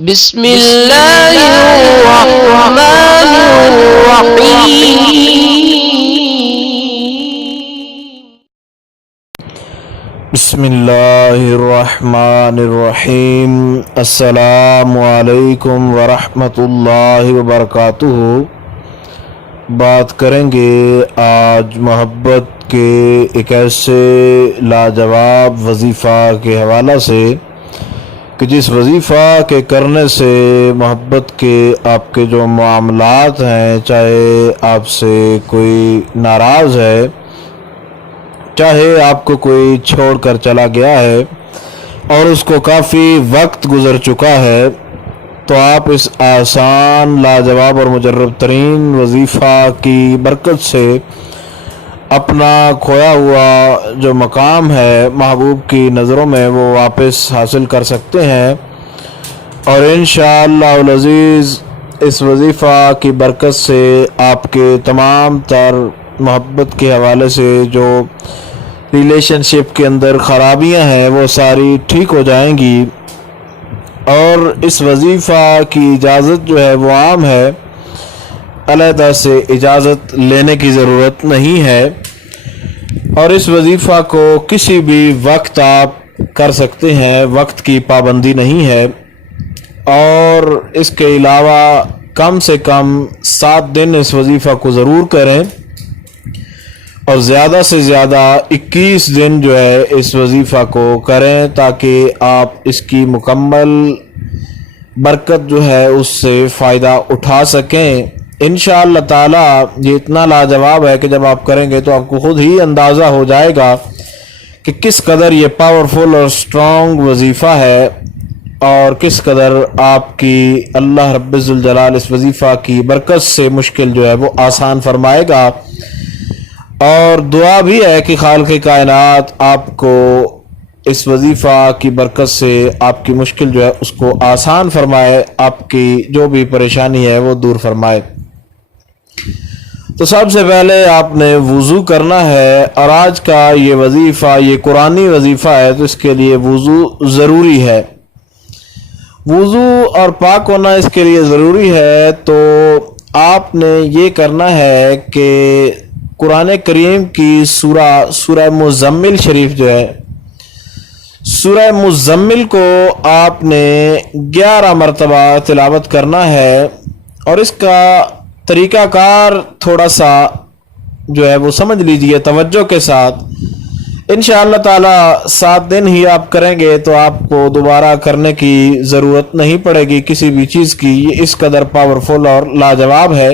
بسم اللہ الرحمن الرحیم بسم اللہ الرحمن الرحیم۔ السلام علیکم ورحمۃ اللہ وبرکاتہ۔ بات کریں گے آج محبت کے ایک ایسے لاجواب وظیفہ کے حوالہ سے کہ جس وظیفہ کے کرنے سے محبت کے آپ کے جو معاملات ہیں، چاہے آپ سے کوئی ناراض ہے، چاہے آپ کو کوئی چھوڑ کر چلا گیا ہے اور اس کو کافی وقت گزر چکا ہے، تو آپ اس آسان لاجواب اور مجرب ترین وظیفہ کی برکت سے اپنا کھویا ہوا جو مقام ہے محبوب کی نظروں میں وہ واپس حاصل کر سکتے ہیں، اور انشاءاللہ العزیز اس وظیفہ کی برکت سے آپ کے تمام تر محبت کے حوالے سے جو ریلیشن شپ کے اندر خرابیاں ہیں وہ ساری ٹھیک ہو جائیں گی، اور اس وظیفہ کی اجازت جو ہے وہ عام ہے، علیحدہ سے اجازت لینے کی ضرورت نہیں ہے، اور اس وظیفہ کو کسی بھی وقت آپ کر سکتے ہیں، وقت کی پابندی نہیں ہے، اور اس کے علاوہ کم سے کم 7 دن اس وظیفہ کو ضرور کریں، اور زیادہ سے زیادہ 21 دن جو ہے اس وظیفہ کو کریں، تاکہ آپ اس کی مکمل برکت جو ہے اس سے فائدہ اٹھا سکیں۔ انشاءاللہ تعالی یہ اتنا لاجواب ہے کہ جب آپ کریں گے تو آپ کو خود ہی اندازہ ہو جائے گا کہ کس قدر یہ پاورفل اور سٹرونگ وظیفہ ہے، اور کس قدر آپ کی اللہ رب الجلال اس وظیفہ کی برکت سے مشکل جو ہے وہ آسان فرمائے گا، اور دعا بھی ہے کہ خالق کائنات آپ کو اس وظیفہ کی برکت سے آپ کی مشکل جو ہے اس کو آسان فرمائے، آپ کی جو بھی پریشانی ہے وہ دور فرمائے۔ تو سب سے پہلے آپ نے وضو کرنا ہے، اور آج کا یہ وظیفہ یہ قرآنی وظیفہ ہے تو اس کے لیے وضو ضروری ہے۔ وضو اور پاک ہونا اس کے لیے ضروری ہے، تو آپ نے یہ کرنا ہے کہ قرآن کریم کی سورہ مزمل شریف جو ہے، سورہ مزمل کو آپ نے 11 مرتبہ تلاوت کرنا ہے، اور اس کا طریقہ کار تھوڑا سا جو ہے وہ سمجھ لیجئے توجہ کے ساتھ۔ انشاءاللہ تعالی 7 دن ہی آپ کریں گے تو آپ کو دوبارہ کرنے کی ضرورت نہیں پڑے گی کسی بھی چیز کی، یہ اس قدر پاورفل اور لاجواب ہے،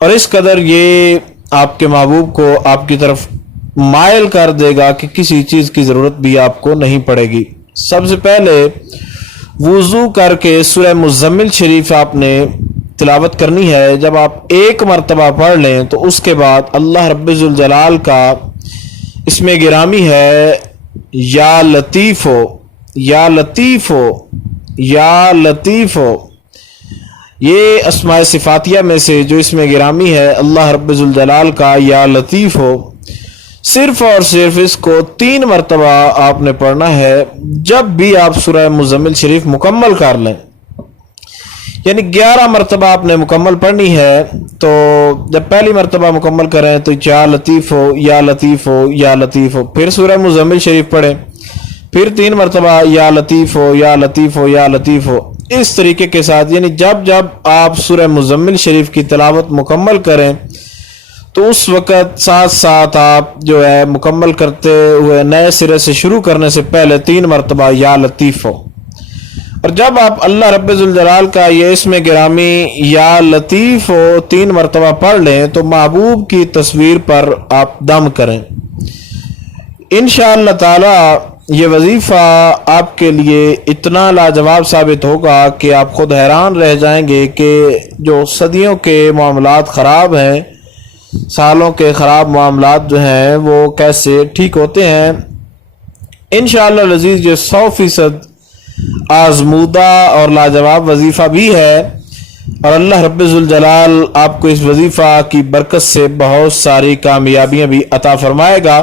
اور اس قدر یہ آپ کے محبوب کو آپ کی طرف مائل کر دے گا کہ کسی چیز کی ضرورت بھی آپ کو نہیں پڑے گی۔ سب سے پہلے وضو کر کے سورہ مزمل شریف آپ نے تلاوت کرنی ہے۔ جب آپ 1 مرتبہ پڑھ لیں تو اس کے بعد اللہ رب الجلال کا اسم گرامی ہے یا لطیفو، یا لطیفو، یا لطیفو، یہ اسماء صفاتیہ میں سے جو اسم گرامی ہے اللہ رب الجلال کا یا لطیف ہو، صرف اور صرف اس کو 3 مرتبہ آپ نے پڑھنا ہے جب بھی آپ سورہ مزمل شریف مکمل کر لیں، یعنی 11 مرتبہ آپ نے مکمل پڑھنی ہے۔ تو جب پہلی مرتبہ مکمل کریں تو یا لطیف ہو، یا لطیف ہو، یا لطیف ہو، پھر سورہ مزمل شریف پڑھیں، پھر 3 مرتبہ یا لطیف ہو، یا لطیف ہو، یا لطیف ہو، اس طریقے کے ساتھ، یعنی جب جب آپ سورہ مزمل شریف کی تلاوت مکمل کریں تو اس وقت ساتھ ساتھ آپ جو ہے مکمل کرتے ہوئے نئے سرے سے شروع کرنے سے پہلے 3 مرتبہ یا لطیف ہو، اور جب آپ اللہ رب الجلال کا یہ اسم گرامی یا لطیف ہو 3 مرتبہ پڑھ لیں تو محبوب کی تصویر پر آپ دم کریں۔ انشاءاللہ تعالی یہ وظیفہ آپ کے لیے اتنا لاجواب ثابت ہوگا کہ آپ خود حیران رہ جائیں گے کہ جو صدیوں کے معاملات خراب ہیں، سالوں کے خراب معاملات جو ہیں وہ کیسے ٹھیک ہوتے ہیں۔ انشاءاللہ العزیز یہ 100% آزمودہ اور لاجواب وظیفہ بھی ہے، اور اللہ رب الجلال آپ کو اس وظیفہ کی برکت سے بہت ساری کامیابیاں بھی عطا فرمائے گا،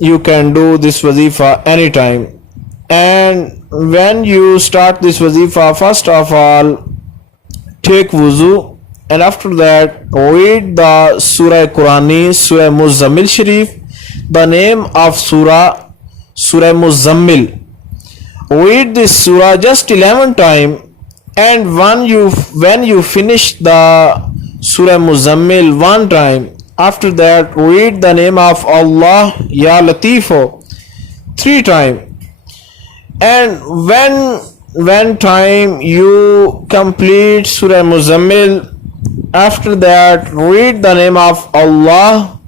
you can do this wazifa anytime, and when you start this wazifa, first of all take wuzu, and after that read the surah Qurani, surah Muzammil Sharif. The name of surah Muzammil. Read this surah just 11 times, and when you finish the surah Muzammil one time, after that read the name of Allah Ya Latifo 3 times, and when time you complete surah Muzammil, after that read the name of Allah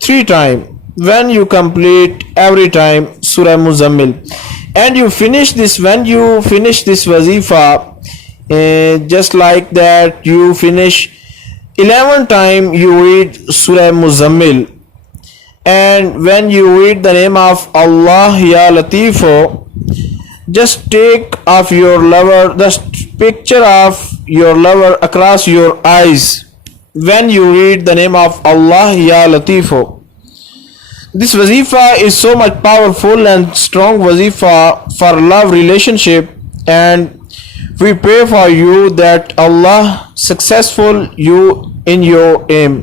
3 times when you complete every time surah Muzammil, and you finish this, when you finish this wazifa, just like that you finish 11 times you read surah Muzammil, and when you read the name of Allah Ya Latifo, just take off your lover, just picture of your lover across your eyes when you read the name of Allah Ya Latifo. This wazifa is so much powerful and strong wazifa for love relationship, and we pray for you that Allah successful you in your aim.